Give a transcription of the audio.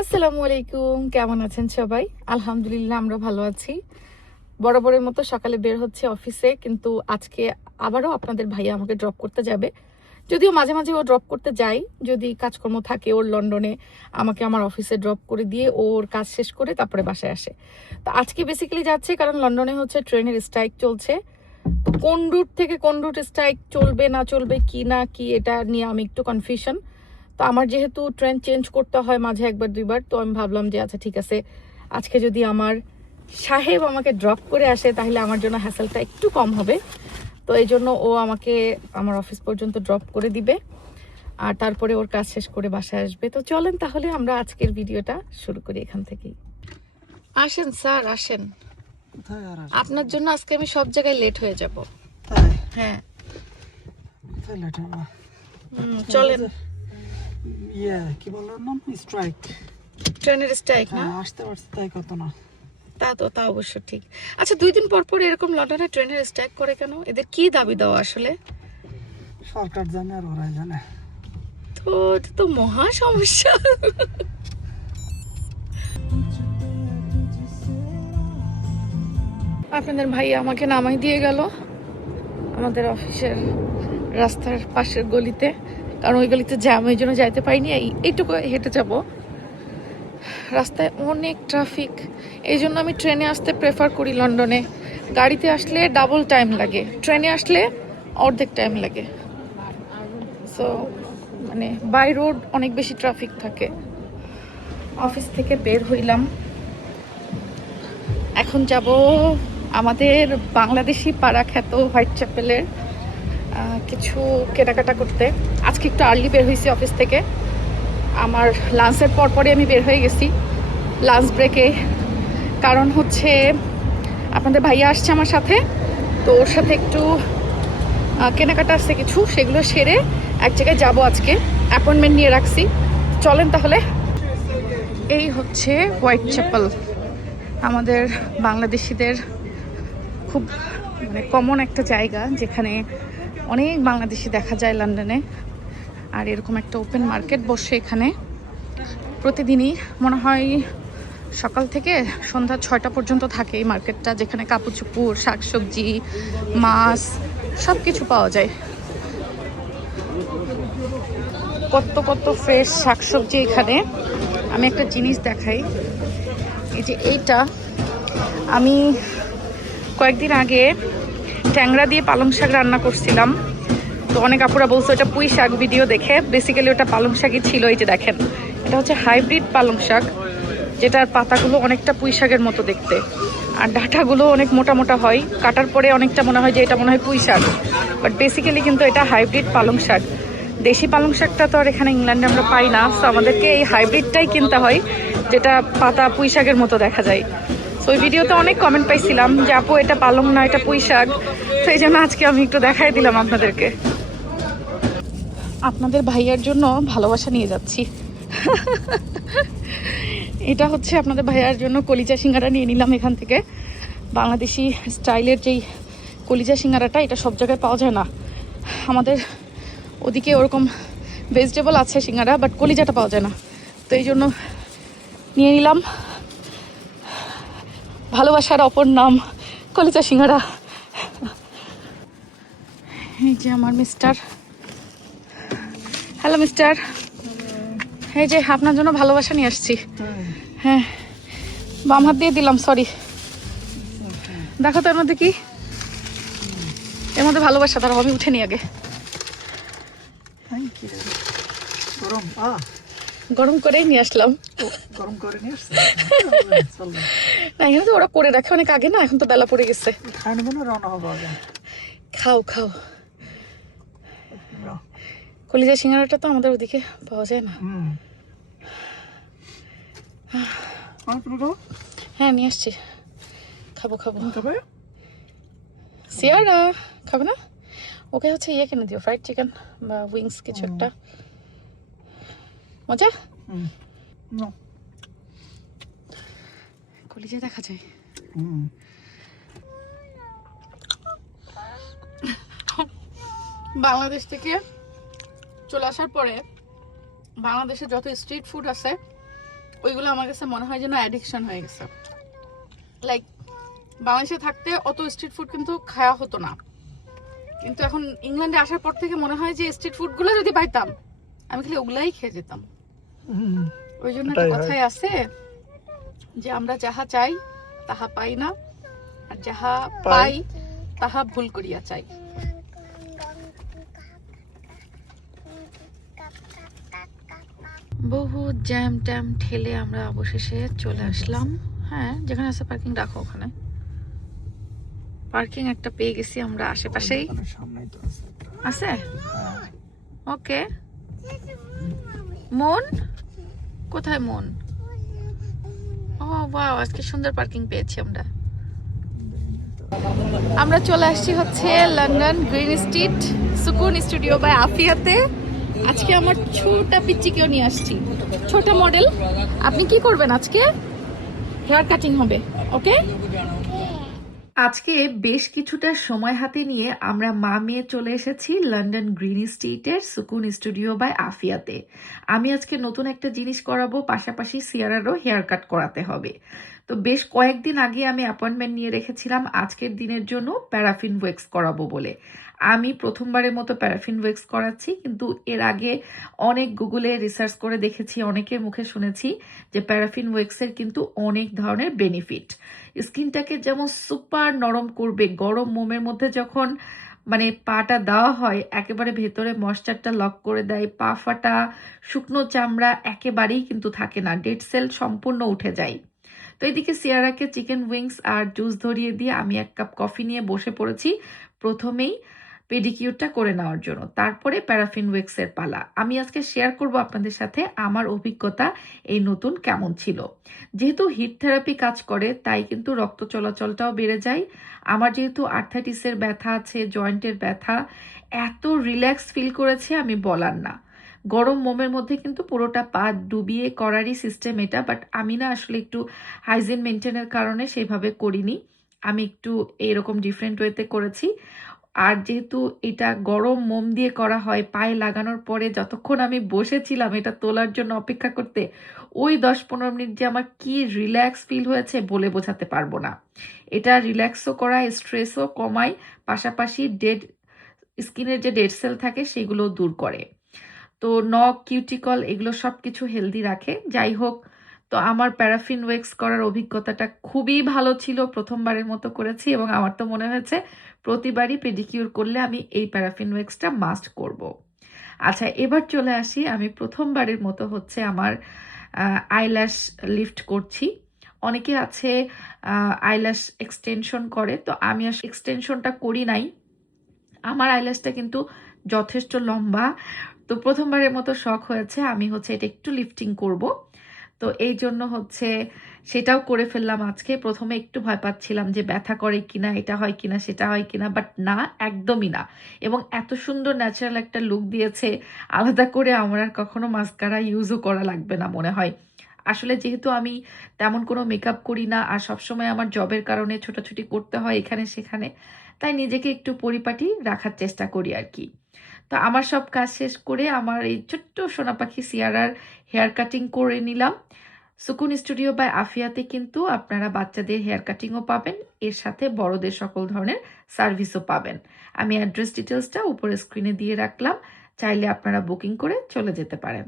আসসালামু আলাইকুম, কেমন আছেন সবাই? আলহামদুলিল্লাহ আমরা ভালো আছি। বরাবরের মতো সকালে বের হচ্ছে অফিসে, কিন্তু আজকে আবারও আপনাদের ভাইয়া আমাকে ড্রপ করতে যাবে। যদিও মাঝে মাঝে ও ড্রপ করতে যায়, যদি কাজকর্ম থাকে ওর লন্ডনে, আমাকে আমার অফিসে ড্রপ করে দিয়ে ওর কাজ শেষ করে তারপরে বাসায় আসে। তো আজকে বেসিক্যালি যাচ্ছে কারণ লন্ডনে হচ্ছে ট্রেনের স্ট্রাইক চলছে। তো কোন রুট থেকে কোন রুট স্ট্রাইক চলবে না চলবে কি না কি, এটা নিয়ে আমি একটু কনফিউশন। তো আমার যেহেতু ট্রেন চেঞ্জ করতে হয় মাঝে একবার দুইবার, তো আমি ভাবলাম যে আচ্ছা ঠিক আছে, আজকে যদি আমার সাহেব আমাকে ড্রপ করে আসে তাহলে আমার জন্য হ্যাসেলটা একটু কম হবে। তো এই জন্য ও আমাকে আমার অফিস পর্যন্ত ড্রপ করে দিবে, আর তারপরে ওর কাজ শেষ করে বাসায় আসবে। তো চলেন তাহলে আমরা আজকের ভিডিওটা শুরু করি এখান থেকেই। আসেন স্যার, আসেন। আপনার জন্য আজকে আমি সব জায়গায় লেট হয়ে যাব। হ্যাঁ চলেন। কি বললেন নাম? স্ট্রাইক, ট্রেনের স্ট্রাইক না? আসতে পারছে তাই কত না। তা অবশ্য ঠিক। আচ্ছা, 2 দিন পর পর এরকম লন্ডনে ট্রেনের স্ট্রাইক করে কেন? এদের কি দাবি দাও আসলে? সরকার জানে আর ওরাই জানে। তো এটা তো মহা সমস্যা। আপনাদের ভাই আমাকে নামাই দিয়ে গেল আমাদের অফিসের রাস্তার পাশের গলিতে, কারণ ওই গলিতে জ্যাম, ওই জন্য যাইতে পারিনি। এইটুকু হেঁটে যাব। রাস্তায় অনেক ট্রাফিক, এই জন্য আমি ট্রেনে আসতে প্রেফার করি লন্ডনে। গাড়িতে আসলে ডাবল টাইম লাগে, ট্রেনে আসলে অর্ধেক টাইম লাগে। সো মানে বাই রোড অনেক বেশি ট্রাফিক থাকে। অফিস থেকে বের হইলাম, এখন যাব আমাদের বাংলাদেশি পাড়া খ্যাত হোয়াইট চ্যাপেলের কিছু কেনাকাটা করতে। আজকে একটু আর্লি বের হয়েছি অফিস থেকে। আমার লাঞ্চের পরপরই আমি বের হয়ে গেছি লাঞ্চ ব্রেকে। কারণ হচ্ছে আপনাদের ভাইয়া আসছে আমার সাথে, তো ওর সাথে একটু কেনাকাটা আসছে কিছু, সেগুলো সেরে এক জায়গায় যাব আজকে। অ্যাপয়েন্টমেন্ট নিয়ে রাখছি। চলেন তাহলে। এই হচ্ছে হোয়াইট চ্যাপেল, আমাদের বাংলাদেশিদের খুব মানে কমন একটা জায়গা যেখানে অনেক বাংলাদেশি দেখা যায় লন্ডনে। আর এরকম একটা ওপেন মার্কেট বসে এখানে প্রতিদিনই, মনে হয় সকাল থেকে সন্ধ্যা 6টা পর্যন্ত থাকে এই মার্কেটটা, যেখানে কাপড় চোপড়, শাকসবজি, মাছ সব কিছু পাওয়া যায়। কত কত ফ্রেশ শাকসবজি এখানে। আমি একটা জিনিস দেখাই, এই যে এইটা, আমি কয়েকদিন আগে ট্যাংরা দিয়ে পালং শাক রান্না করছিলাম। তো অনেক আপুরা বলছে ওটা পুঁই শাক, ভিডিও দেখে। বেসিক্যালি ওটা পালং শাকই ছিল। এই যে দেখেন, এটা হচ্ছে হাইব্রিড পালং শাক, যেটার পাতাগুলো অনেকটা পুঁই শাকের মতো দেখতে, আর ডাঁটাগুলো অনেক মোটা মোটা হয়। কাটার পরে অনেকটা মনে হয় যে এটা মনে হয় পুঁই শাক, বাট বেসিক্যালি কিন্তু এটা হাইব্রিড পালং শাক। দেশি পালং শাকটা তো আর এখানে ইংল্যান্ডে আমরা পাই না, তো আমাদেরকে এই হাইব্রিডটাই কিনতে হয়, যেটা পাতা পুঁই শাকের মতো দেখা যায়। তো ওই ভিডিওতে অনেক কমেন্ট পাইছিলাম যে আপু এটা পালং না, এটা পুঁই শাক। তো এই জন্য আজকে আমি একটু দেখাই দিলাম আপনাদেরকে। আপনাদের ভাইয়ার জন্য ভালোবাসা নিয়ে যাচ্ছি। এটা হচ্ছে আপনাদের ভাইয়ার জন্য কলিজা সিঙ্গারা নিয়ে নিলাম এখান থেকে। বাংলাদেশি স্টাইলের যেই কলিজা সিঙ্গারাটা, এটা সব জায়গায় পাওয়া যায় না। আমাদের ওদিকে ওরকম ভেজিটেবল আছে সিঙ্গারা, বাট কলিজাটা পাওয়া যায় না। তো এই জন্য নিয়ে নিলাম। ভালোবাসার অপর নাম কলিজা সিঙ্গারা। এই যে আমার মিস্টার। হ্যালো মিস্টার, এই যে আপনার জন্য ভালোবাসা নিয়ে আসছি। হ্যাঁ, বাম হাত দিয়ে দিলাম, সরি। দেখো তো এর মধ্যে কি, এর মধ্যে ভালোবাসা। তার আমি উঠে নি আগে। গরম করেই নিয়ে আসলাম। গরম করে নিয়ে আসছে না, এখানে তো ওরা করে রাখে অনেক আগে না, এখন তো বেলা পড়ে গেছে। রওনা হবো আগে। খাও খাও। কলিজা সিঙ্গারাটা তো আমাদের ওদিকে পাওয়া যায় না। হ্যাঁ নিয়ে আসছি, খাবো খাবো। সিয়ারা খাবে না? ওকে হচ্ছে ইয়ে কিনে দিও, ফ্রাইড চিকেন বা উইংস কিছু একটা। মজা? কলিজা দেখা যায়। বাংলাদেশ থেকে চলে আসার পরে বাংলাদেশে যত স্ট্রিট ফুড আছে ওইগুলো আমার কাছে মনে হয় যেন অ্যাডিকশন হয়ে গেছে। লাইক বাংলাদেশে থাকতে অত স্ট্রিট ফুড কিন্তু খাওয়া হতো না, কিন্তু এখন ইংল্যান্ডে আসার পর থেকে মনে হয় যে স্ট্রিট ফুডগুলো যদি পাইতাম আমি খালি ওগুলাই খেয়ে যেতাম। ওই জন্য একটা কথাই আছে যে আমরা যাহা চাই তাহা পাই না, আর যাহা পাই তাহা ভুল করিয়া চাই। বহু জ্যাম ট্যাম ঠেলে আমরা অবশেষে চলে আসলাম। হ্যাঁ, যেখানে আছে পার্কিং রাখো, ওখানে পার্কিং একটা পেয়ে গেছি আমরা আশেপাশেই। আছে? ওকে। মন কোথায়? মন, ও ওয়াও, আজকে সুন্দর পার্কিং পেয়েছি আমরা। আমরা চলে আসছি হচ্ছে London Green Street Sukoon studio by আফিয়াতে। আজকে আমার ছোটা পিচ্চিকেও নিয়ে আসছি, ছোট মডেল। আপনি কি করবেন আজকে? হেয়ার কাটিং হবে, ওকে? আজকে বেশ কিছুটা সময় হাতে নিয়ে আমরা মা মেয়ে চলে এসেছি লন্ডন গ্রিন স্ট্রিটের সুকুন স্টুডিও বাই আফিয়াতে। আমি আজকে নতুন একটা জিনিস করাবো, পাশাপাশি সিয়ারারও হেয়ার কাট করাতে হবে। তো বেশ কয়েকদিন আগে আমি অ্যাপয়েন্টমেন্ট নিয়ে রেখেছিলাম আজকের দিনের জন্য প্যারাফিন ওয়েক্স করাবো বলে। আমি প্রথমবারের মতো প্যারাফিন ওয়েক্স করাচ্ছি, কিন্তু এর আগে অনেক গুগলে রিসার্চ করে দেখেছি, অনেকের মুখে শুনেছি যে প্যারাফিন ওয়েক্সের কিন্তু অনেক ধরনের বেনিফিট। স্কিনটাকে যেমন সুপার নরম করবে, গরম মোমের মধ্যে যখন মানে পাটা দেওয়া হয় একেবারে ভেতরে ময়েশ্চারটা লক করে দেয়, পা ফাটা শুকনো চামড়া একেবারেই কিন্তু থাকে না, ডেড সেল সম্পূর্ণ উঠে যায়। তো এদিকে সিয়ারাকে চিকেন উইংস আর জুস ধরিয়ে দিয়ে আমি এক কাপ কফি নিয়ে বসে পড়েছি প্রথমেই পেডিকিউরটা করে নেওয়ার জন্য, তারপরে প্যারাফিন ওয়েক্সের পালা। আমি আজকে শেয়ার করব আপনাদের সাথে আমার অভিজ্ঞতা এই নতুন কেমন ছিল। যেহেতু হিট থেরাপি কাজ করে তাই কিন্তু রক্ত চলাচলটাও বেড়ে যায়। আমার যেহেতু আর্থাইটিসের ব্যথা আছে, জয়েন্টের ব্যথা, এত রিল্যাক্স ফিল করেছে আমি বলার না। গরম মোমের মধ্যে কিন্তু পুরোটা পা ডুবিয়ে করারই সিস্টেম এটা, বাট আমি না আসলে একটু হাইজিন মেনটেনের কারণে সেইভাবে করিনি, আমি একটু এইরকম ডিফারেন্ট ওয়েতে করেছি। আর যেহেতু এটা গরম মোম দিয়ে করা হয়, পায়ে লাগানোর পরে যতক্ষণ আমি বসেছিলাম এটা তোলার জন্য অপেক্ষা করতে, ওই 10-15 মিনিট যে আমার কি রিল্যাক্স ফিল হয়েছে বলে বোঝাতে পারবো না। এটা রিল্যাক্সও করায়, স্ট্রেসও কমায়, পাশাপাশি স্কিনের যে ডেড সেল থাকে সেগুলো দূর করে। তো নখ, কিউটিকল এগুলো সব কিছু হেলদি রাখে। যাই হোক, তো আমার প্যারাফিন ওয়েক্স করার অভিজ্ঞতাটা খুবই ভালো ছিল, প্রথমবারের মতো করেছি এবং আমার তো মনে হয়েছে প্রতিবারই পেডিকিউর করলে আমি এই প্যারাফিন ওয়েক্সটা মাস্ট করব। আচ্ছা, এবার চলে আসি, আমি প্রথমবারের মতো হচ্ছে আমার আইল্যাশ লিফট করছি। অনেকে আছে আইল্যাশ এক্সটেনশন করে, তো আমি এক্সটেনশনটা করি নাই। আমার আইল্যাশটা কিন্তু যথেষ্ট লম্বা, তো প্রথমবারের মতো শখ হয়েছে আমি হচ্ছে এটা একটু লিফটিং করব। তো এই জন্য হচ্ছে সেটাও করে ফেললাম আজকে। প্রথমে একটু ভয় পাচ্ছিলাম যে ব্যথা করে কিনা, এটা হয় কিনা, সেটা হয় কিনা, বাট না, একদমই না। এবং এত সুন্দর ন্যাচারাল একটা লুক দিয়েছে, আলাদা করে আমার আর কখনো মাস্কারা ইউজও করা লাগবে না মনে হয়। আসলে যেহেতু আমি তেমন কোনো মেকআপ করি না আর সবসময় আমার জবের কারণে ছোটাছুটি করতে হয় এখানে সেখানে, তাই নিজেকে একটু পরিপাটি রাখার চেষ্টা করি আর কি। তো আমার সব কাজ শেষ করে আমার এই ছোট্ট সোনা পাখি সিয়ারার হেয়ার কাটিং করে নিলাম। সুকুন স্টুডিও বাই আফিয়াতে কিন্তু আপনারা বাচ্চাদের হেয়ার কাটিংও পাবেন, এর সাথে বড়দের সকল ধরনের সার্ভিসও পাবেন। আমি অ্যাড্রেস ডিটেলসটা উপরে স্ক্রিনে দিয়ে রাখলাম, চাইলে আপনারা বুকিং করে চলে যেতে পারেন।